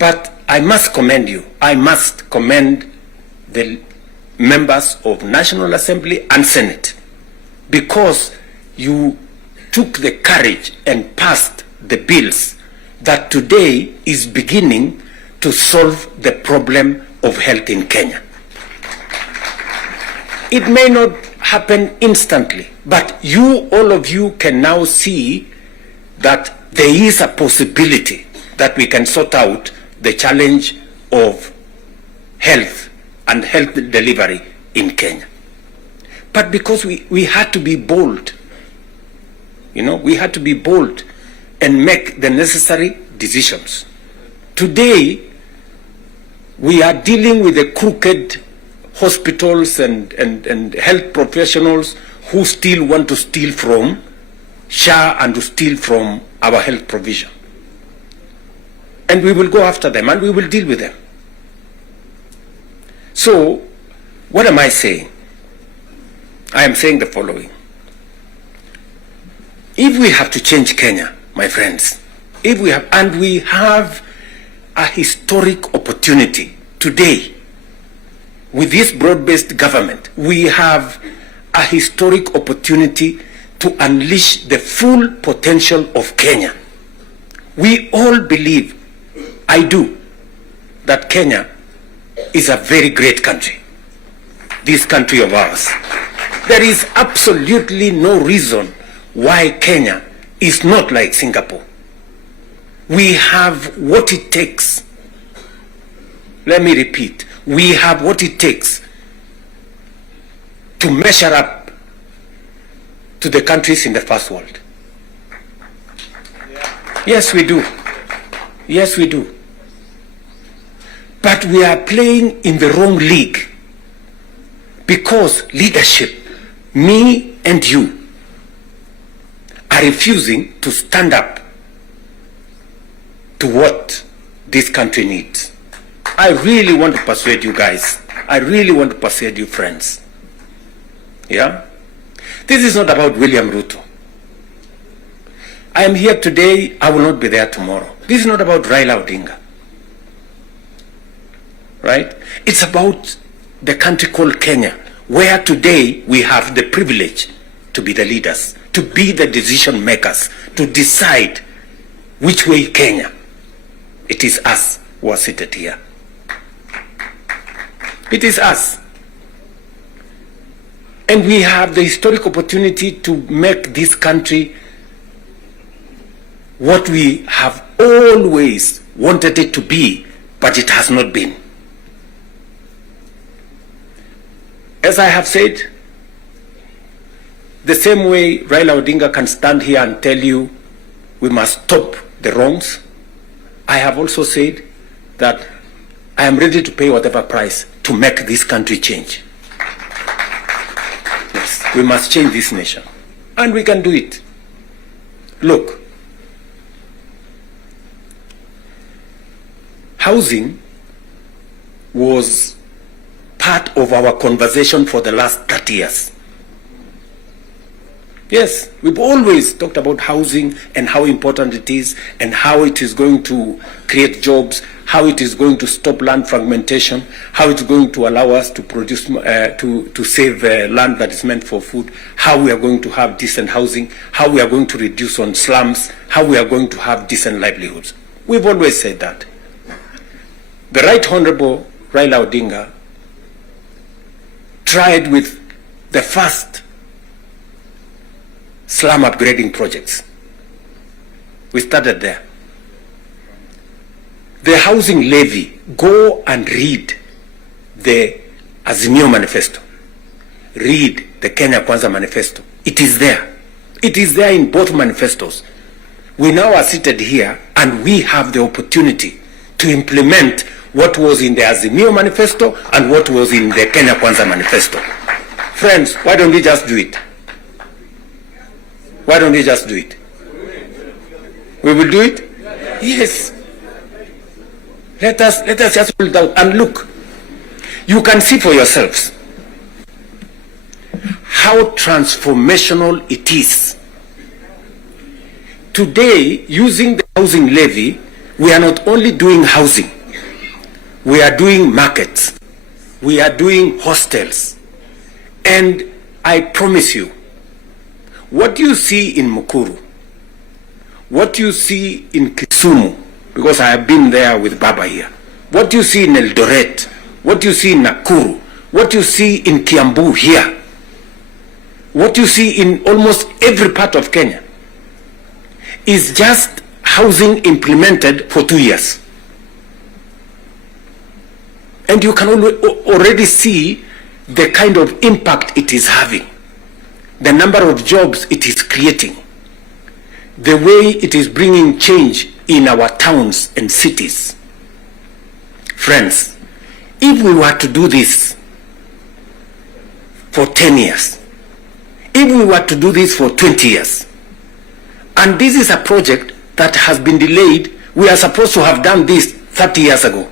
But I must commend you. I must commend the members of National Assembly and Senate, because you took the courage and passed the bills that today is beginning to solve the problem of health in Kenya. It may not happen instantly, but you, all of you, can now see that there is a possibility that we can sort out the challenge of health and health delivery in Kenya. But because we had to be bold, we had to be bold and make the necessary decisions. Today, we are dealing with the crooked hospitals and health professionals who still want to steal from SHA and to steal from our health provision. And we will go after them and we will deal with them. So, what am I saying? I am saying the following. If we have to change Kenya, my friends, we have a historic opportunity today with this broad-based government, we have a historic opportunity to unleash the full potential of Kenya. We all believe, I do, that Kenya is a very great country, this country of ours. There is absolutely no reason why Kenya is not like Singapore. We have what it takes. Let me repeat. We have what it takes to measure up to the countries in the first world. Yes, we do. Yes, we do. But we are playing in the wrong league because leadership, me and you, are refusing to stand up to what this country needs. I really want to persuade you guys. I really want to persuade you friends. Yeah? This is not about William Ruto. I am here today, I will not be there tomorrow. This is not about Raila Odinga. Right? It's about the country called Kenya, where today we have the privilege to be the leaders, to be the decision makers, to decide which way Kenya. It is us who are seated here. It is us. And we have the historic opportunity to make this country what we have always wanted it to be, but it has not been. As I have said, the same way Raila Odinga can stand here and tell you we must stop the wrongs, I have also said that I am ready to pay whatever price to make this country change. Yes, we must change this nation. And we can do it. Look, housing was part of our conversation for the last 30 years. Yes, we've always talked about housing and how important it is and how it is going to create jobs, how it is going to stop land fragmentation, how it's going to allow us to produce, to save land that is meant for food, how we are going to have decent housing, how we are going to reduce on slums, how we are going to have decent livelihoods. We've always said that. The Right Honorable Raila Odinga tried with the first slum upgrading projects. We started there. The housing levy, go and read the Azimio manifesto. Read the Kenya Kwanza manifesto. It is there. It is there in both manifestos. We now are seated here and we have the opportunity to implement what was in the Azimio manifesto and what was in the Kenya Kwanza manifesto. Friends, why don't we just do it? Why don't we just do it? We will do it? Yes. Let us just pull it out and look. You can see for yourselves how transformational it is. Today, using the housing levy, We are not only doing housing, we are doing markets, we are doing hostels. And I promise you, what you see in Mukuru, what you see in Kisumu, because I have been there with Baba here, what you see in Eldoret, what you see in Nakuru, what you see in Kiambu here, what you see in almost every part of Kenya, is just housing implemented for 2 years. And you can already see the kind of impact it is having, the number of jobs it is creating, the way it is bringing change in our towns and cities. Friends, if we were to do this for 10 years, if we were to do this for 20 years, and this is a project that has been delayed, we are supposed to have done this 30 years ago.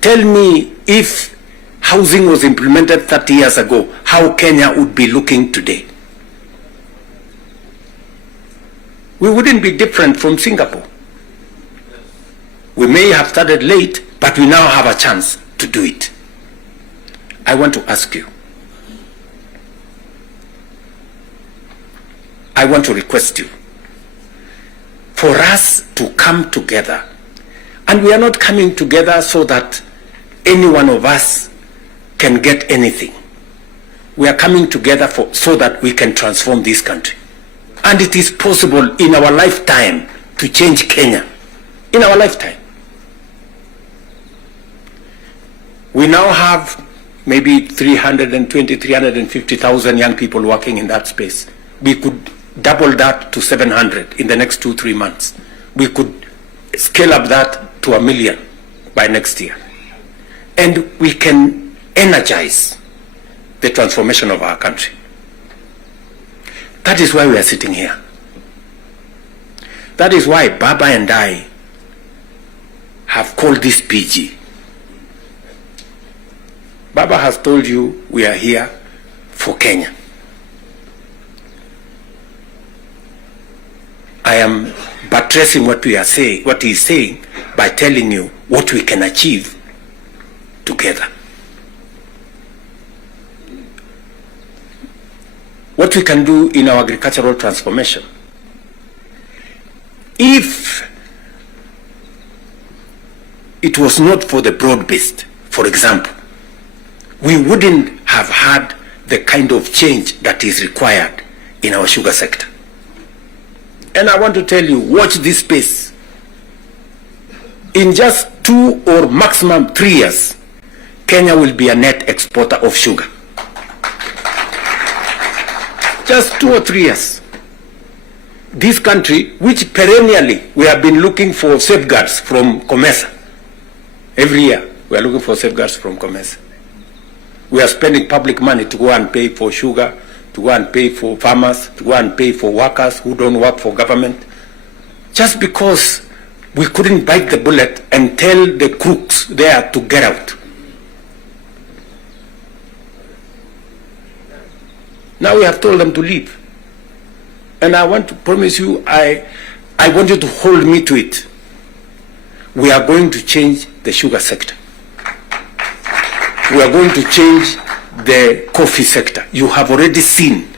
Tell me, if housing was implemented 30 years ago, how Kenya would be looking today? We wouldn't be different from Singapore. We may have started late, but we now have a chance to do it. I want to ask you, I want to request you for us to come together. And we are not coming together so that any one of us can get anything. We are coming together so that we can transform this country. And it is possible in our lifetime to change Kenya. In our lifetime. We now have maybe 320, 350,000 young people working in that space. We could double that to 700 in the next 2-3 months. We could scale up that to 1 million by next year. And we can energize the transformation of our country. That is why we are sitting here. That is why Baba and I have called this PG. Baba has told you we are here for Kenya. I am buttressing what we are saying, what he is saying, by telling you what we can achieve together. What we can do in our agricultural transformation. If it was not for the broad-based, for example, we wouldn't have had the kind of change that is required in our sugar sector. And I want to tell you, watch this space. In just 2 or maximum 3 years, Kenya will be a net exporter of sugar. Just 2 or 3 years. This country, which perennially we have been looking for safeguards from COMESA. Every year we are looking for safeguards from COMESA. We are spending public money to go and pay for sugar, to go and pay for farmers, to go and pay for workers who don't work for government, just because we couldn't bite the bullet and tell the crooks there to get out. Now we have told them to leave. And I want to promise you, I want you to hold me to it. We are going to change the sugar sector. We are going to change the coffee sector. You have already seen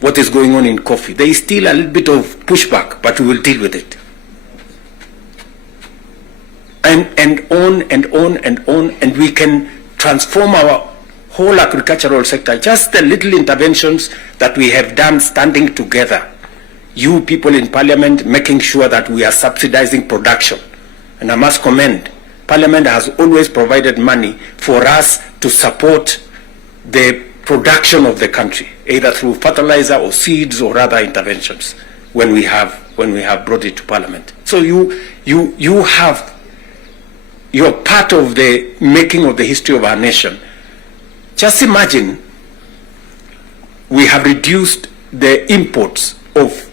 what is going on in coffee. There is still a little bit of pushback, but we will deal with it. And on and on and on, and we can transform our whole agricultural sector. Just the little interventions that we have done standing together. You people in Parliament making sure that we are subsidizing production. And I must commend, Parliament has always provided money for us to support the production of the country, either through fertilizer or seeds or other interventions when we have brought it to Parliament. So you're part of the making of the history of our nation. Just imagine we have reduced the imports of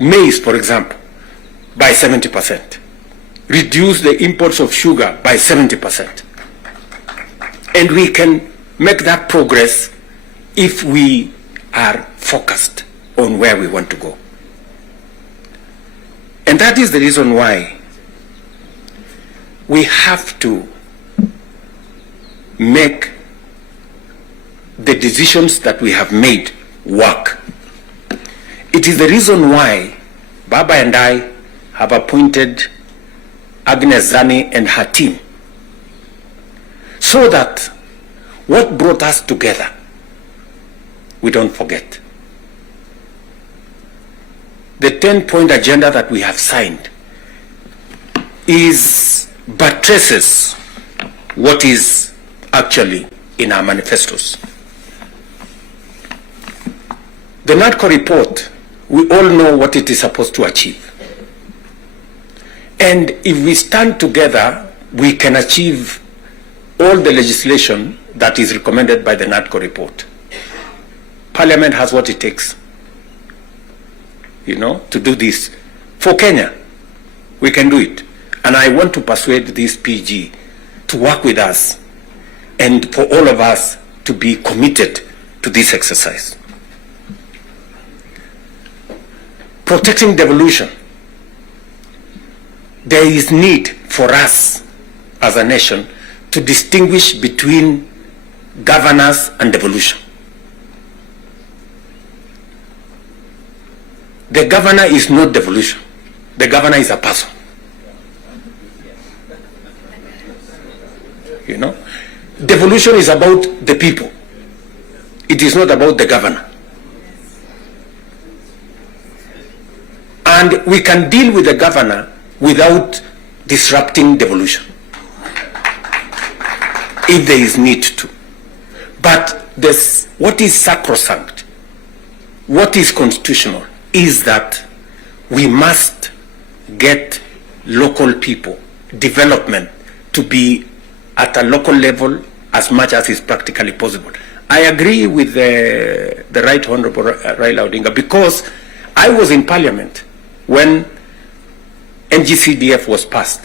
maize, for example, by 70%. Reduce the imports of sugar by 70%. And we can make that progress if we are focused on where we want to go. And that is the reason why we have to make the decisions that we have made work. It is the reason why Baba and I have appointed Agnes Zani and her team, so that what brought us together, we don't forget. The 10-point agenda that we have signed is buttresses what is actually in our manifestos. The NADCO report, we all know what it is supposed to achieve. And if we stand together, we can achieve all the legislation that is recommended by the NADCO report. Parliament has what it takes, to do this. For Kenya, we can do it. And I want to persuade this PG to work with us and for all of us to be committed to this exercise. Protecting devolution. There is need for us as a nation to distinguish between governance and devolution. The governor is not devolution. The governor is a person. Devolution is about the people. It is not about the governor. And we can deal with the governor without disrupting devolution, if there is need to. But what is sacrosanct, what is constitutional, is that we must get local people, development, to be at a local level as much as is practically possible. I agree with the Right Honorable Raila Odinga, because I was in Parliament when NGCDF was passed.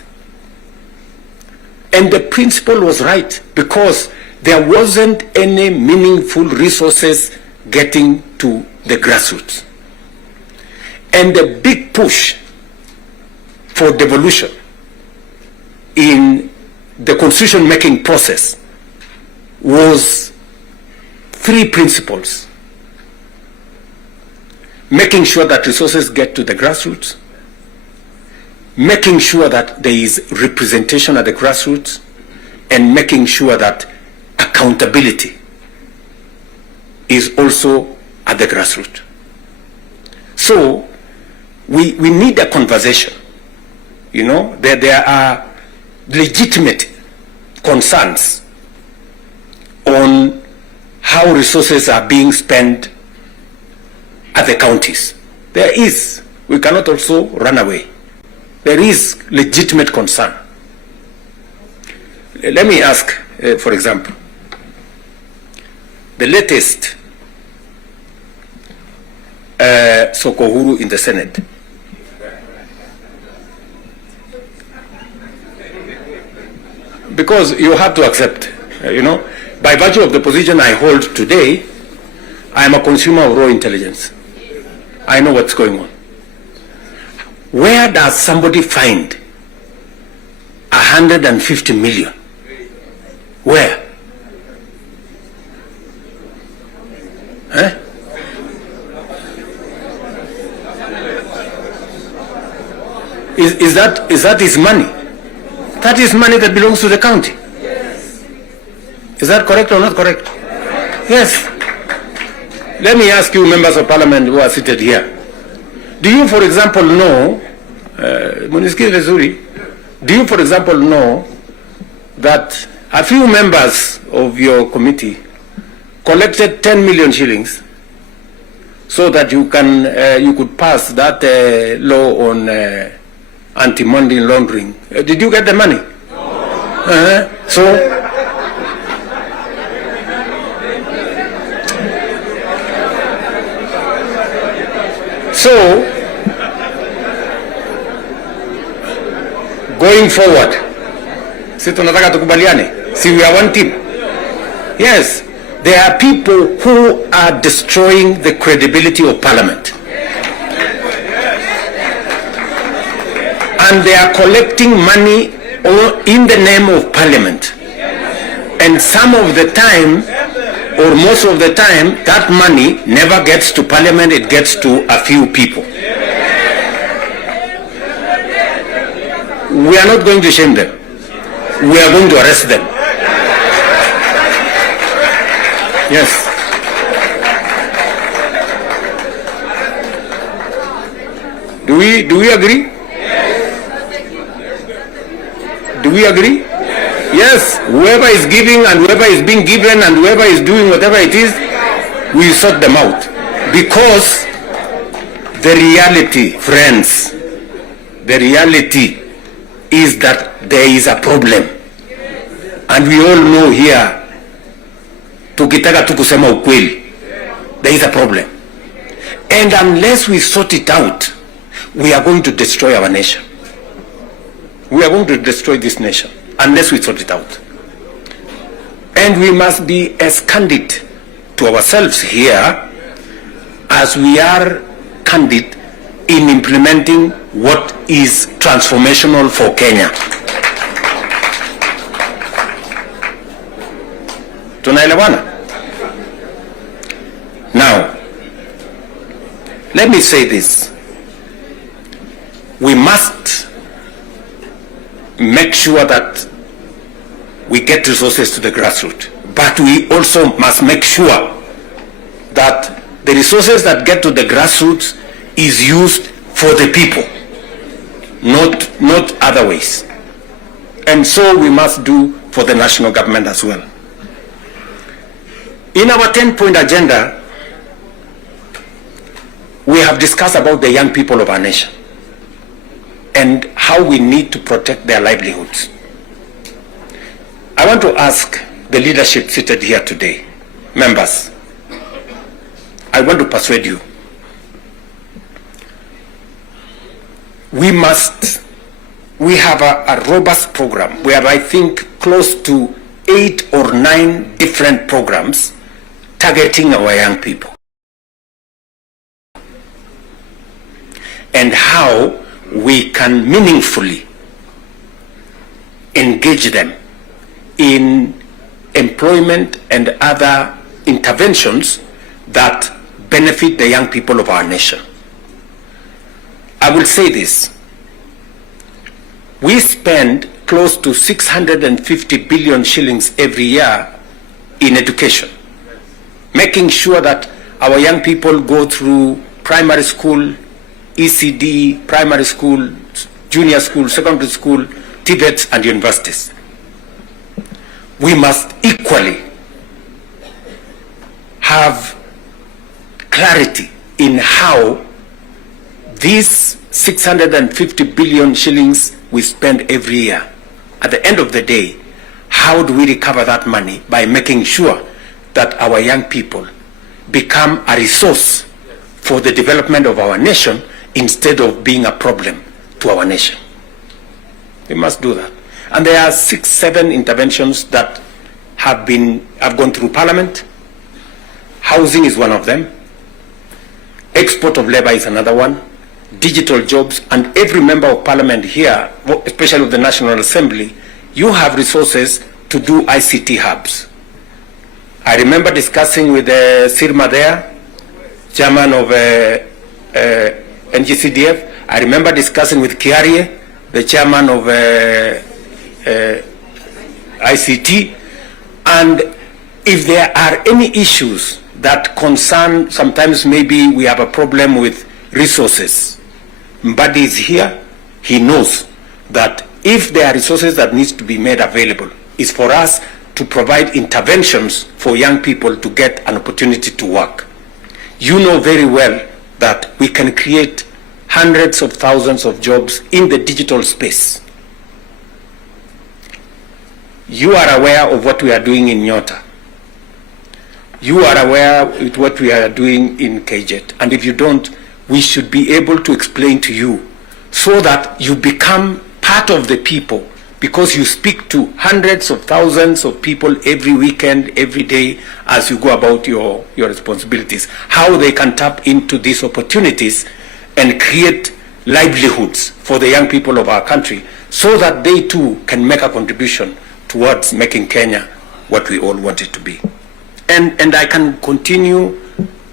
And the principle was right, because there wasn't any meaningful resources getting to the grassroots. And the big push for devolution in the constitution-making process was three principles: making sure that resources get to the grassroots, making sure that there is representation at the grassroots, and making sure that accountability is also at the grassroots. So we need a conversation. There are legitimate concerns on how resources are being spent at the counties. There is. We cannot also run away. There is legitimate concern. Let me ask, for example, the latest Sokohuru in the Senate. Because you have to accept, by virtue of the position I hold today, I am a consumer of raw intelligence. I know what's going on. Where does somebody find 150 million? Where? Huh? Is that his money? That is money that belongs to the county. Yes. Is that correct or not correct? Yes. Let me ask you, members of parliament who are seated here. Do you, for example, know, do you, for example, know that a few members of your committee collected 10 million shillings so that you could pass that law on anti-money laundering? Did you get the money? No. So, going forward, si tunataka tukubaliane, si we are one team. Yes, there are people who are destroying the credibility of parliament. And they are collecting money or in the name of parliament. And some of the time, or most of the time, that money never gets to parliament, it gets to a few people. We are not going to shame them. We are going to arrest them. Yes. Do we agree? Do we agree? Yes. Whoever is giving and whoever is being given and whoever is doing whatever it is, we sort them out. Because the reality, friends, the reality is that there is a problem. And we all know here, tukitaka tu kusema ukweli, there is a problem. And unless we sort it out, we are going to destroy our nation. We are going to destroy this nation unless we sort it out. And we must be as candid to ourselves here as we are candid in implementing what is transformational for Kenya. Tunaelewana? Now, let me say this. We must make sure that we get resources to the grassroots, but we also must make sure that the resources that get to the grassroots is used for the people, not other ways. And so we must do for the national government as well. In our 10-point agenda, we have discussed about the young people of our nation and how we need to protect their livelihoods. I want to ask the leadership seated here today, members, I want to persuade you. We have a robust program. We have, I think, close to 8 or 9 different programs targeting our young people. And how we can meaningfully engage them in employment and other interventions that benefit the young people of our nation. I will say this. We spend close to 650 billion shillings every year in education, making sure that our young people go through primary school, ECD, primary school, junior school, secondary school, TVETs, and universities. We must equally have clarity in how these 650 billion shillings we spend every year, at the end of the day, how do we recover that money? By making sure that our young people become a resource for the development of our nation instead of being a problem to our nation. We must do that. And there are 6-7 interventions that have gone through Parliament. Housing is one of them. Export of labor is another one. Digital jobs, and every member of Parliament here, especially of the National Assembly, you have resources to do ICT hubs. I remember discussing with Sirma there, chairman of NGCDF. I remember discussing with Kiarie, the chairman of ICT. And if there are any issues that concern, sometimes maybe we have a problem with resources, Mbadi is here. He knows that if there are resources that needs to be made available, is for us to provide interventions for young people to get an opportunity to work. You know very well that we can create hundreds of thousands of jobs in the digital space. You are aware of what we are doing in Nyota. You are aware of what we are doing in KJet. And if you don't, we should be able to explain to you so that you become part of the people, because you speak to hundreds of thousands of people every weekend, every day, as you go about your responsibilities, how they can tap into these opportunities and create livelihoods for the young people of our country, so that they too can make a contribution towards making Kenya what we all want it to be. And I can continue,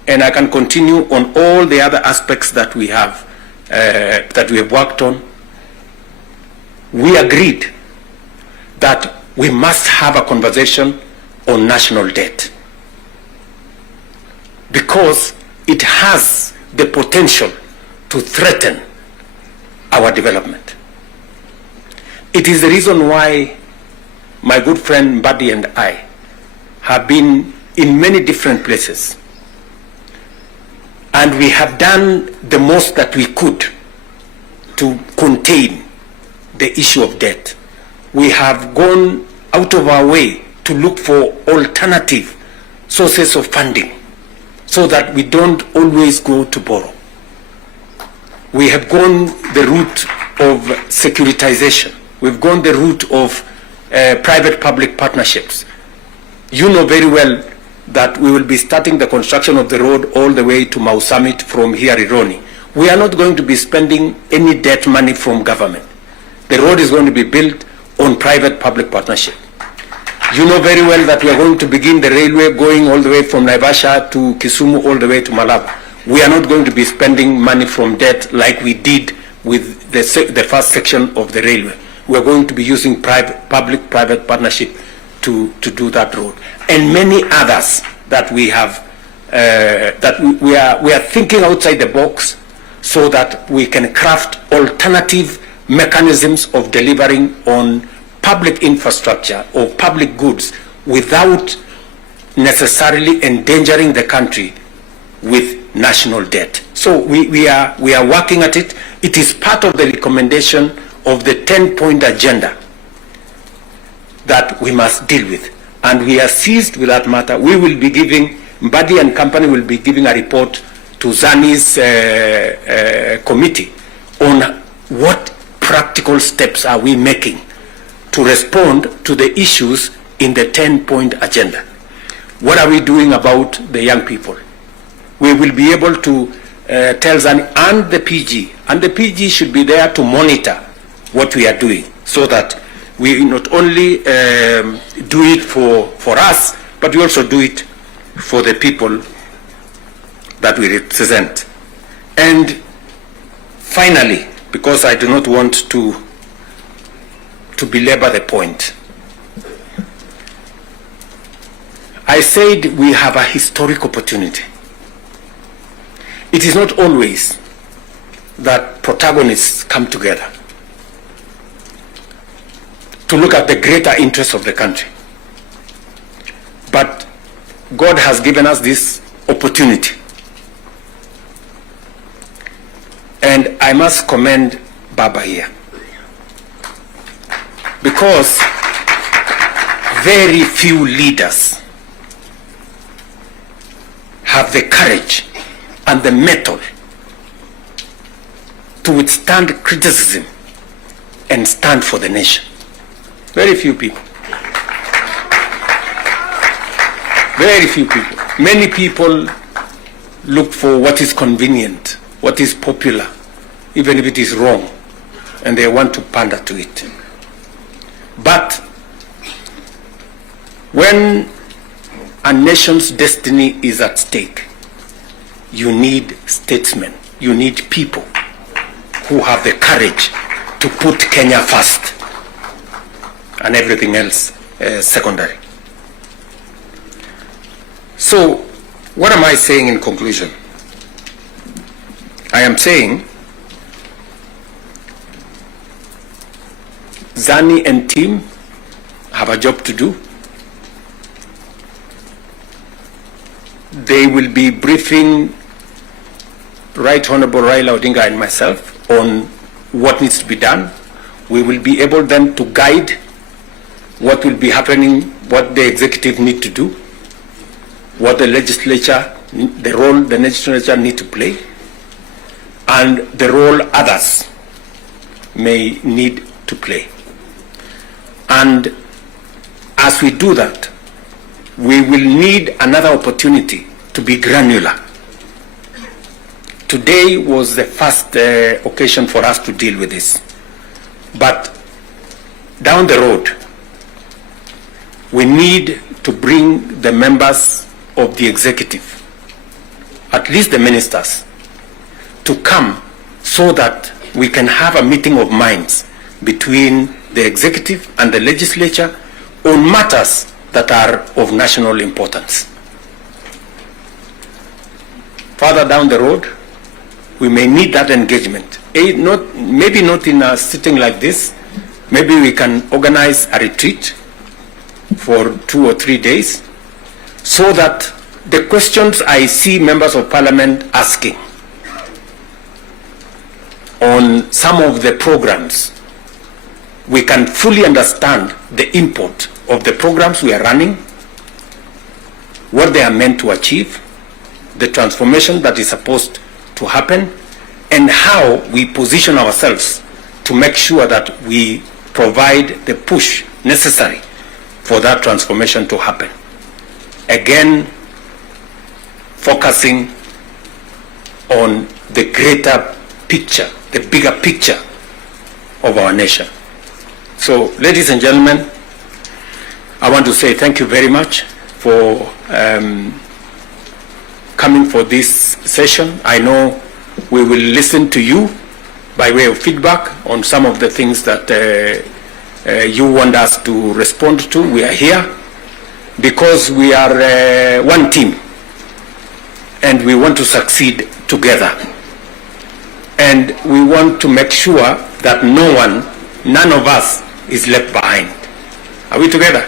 and I can continue on all the other aspects that we have worked on. We agreed that we must have a conversation on national debt, because it has the potential to threaten our development. It is the reason why my good friend Mbadi and I have been in many different places, and we have done the most that we could to contain the issue of debt. We have gone out of our way to look for alternative sources of funding so that we don't always go to borrow. We have gone the route of securitization. We've gone the route of private-public partnerships. You know very well that we will be starting the construction of the road all the way to Mau Summit from here, Ironi. We are not going to be spending any debt money from government. The road is going to be built on private-public partnership. You know very well that we are going to begin the railway going all the way from Naivasha to Kisumu all the way to Malaba. We are not going to be spending money from debt like we did with the first section of the railway. We are going to be using public-private partnership to do that road, and many others that we have, we are thinking outside the box so that we can craft alternative mechanisms of delivering on public infrastructure or public goods without necessarily endangering the country with national debt. So we are working at it. It is part of the recommendation of the 10-point agenda that we must deal with, and we are seized with that matter. We will be giving, Mbadi and company will be giving a report to Zani's committee on what practical steps are we making to respond to the issues in the 10-point agenda. What are we doing about the young people? We will be able to tell Zani and the PG should be there to monitor what we are doing, so that we not only do it for us, but we also do it for the people that we represent. And finally, because I do not want to belabor the point, I said we have a historic opportunity. It is not always that protagonists come together to look at the greater interests of the country. But God has given us this opportunity. And I must commend Baba here, because very few leaders have the courage and the mettle to withstand criticism and stand for the nation. Very few people. Very few people. Many people look for what is convenient, what is popular, even if it is wrong, and they want to pander to it. But when a nation's destiny is at stake, you need statesmen, you need people who have the courage to put Kenya first and everything else secondary. So, what am I saying in conclusion? I am saying Zani and team have a job to do. They will be briefing Right Honorable Raila Odinga and myself on what needs to be done. We will be able then to guide what will be happening, what the executive need to do, what the legislature, the role the legislature need to play, and the role others may need to play. And as we do that, we will need another opportunity to be granular. Today was the first occasion for us to deal with this. But down the road, we need to bring the members of the executive, at least the ministers, to come so that we can have a meeting of minds between the executive and the legislature on matters that are of national importance. Further down the road, we may need that engagement. Maybe not in a sitting like this. Maybe we can organize a retreat for 2 or 3 days so that the questions I see members of parliament asking on some of the programs, we can fully understand the import of the programs we are running, what they are meant to achieve, the transformation that is supposed to happen, and how we position ourselves to make sure that we provide the push necessary for that transformation to happen. Again, focusing on the greater picture, the bigger picture of our nation. So, ladies and gentlemen, I want to say thank you very much for coming for this session. I know we will listen to you by way of feedback on some of the things that you want us to respond to. We are here because we are one team and we want to succeed together. And we want to make sure that none of us is left behind. Are we together?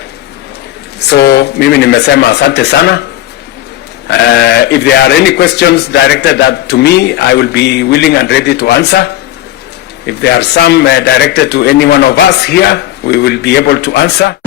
So, mimi nimesema asante sana. If there are any questions directed to me, I will be willing and ready to answer. If there are some directed to any one of us here, we will be able to answer.